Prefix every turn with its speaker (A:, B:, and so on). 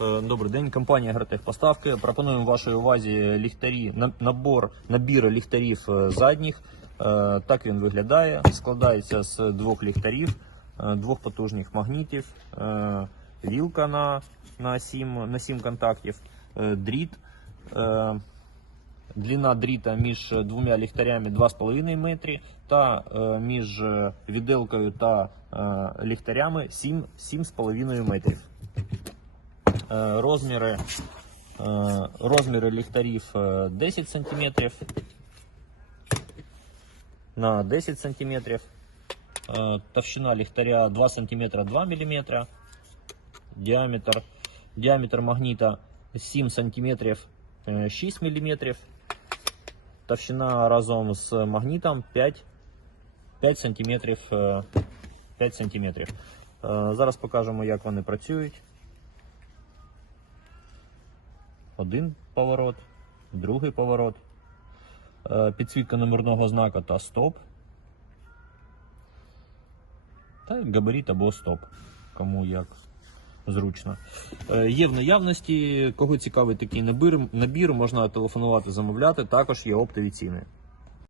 A: Е, Добрий день, компанія Гратехпоставки. Пропонуємо вашій увазі ліхтарі, на- набор, набір ліхтарів е, задніх. Е, Так він виглядає. Складається з двох ліхтарів, двох потужних магнітів, вілка на, на, 7, на 7 контактів, дріт. Длина дріта між двома ліхтарями 2,5 метри та між віделкою та ліхтарями 7, 7,5 метрів. Е, розміри, е, розміри ліхтарів е, 10 см на 10 см. Е, товщина ліхтаря 2 см 2 мм. Діаметр, діаметр магніта 7 см 6 мм. Товщина разом з магнітом 5, 5 см. 5 см. Е, Зараз покажемо, як вони працюють. Один поворот, другий поворот, е, підсвітка номерного знака та стоп. Та габарит або стоп, кому як зручно. Е, Є в наявності, кого цікавий такий набір, набір можна телефонувати, замовляти, також є оптові ціни.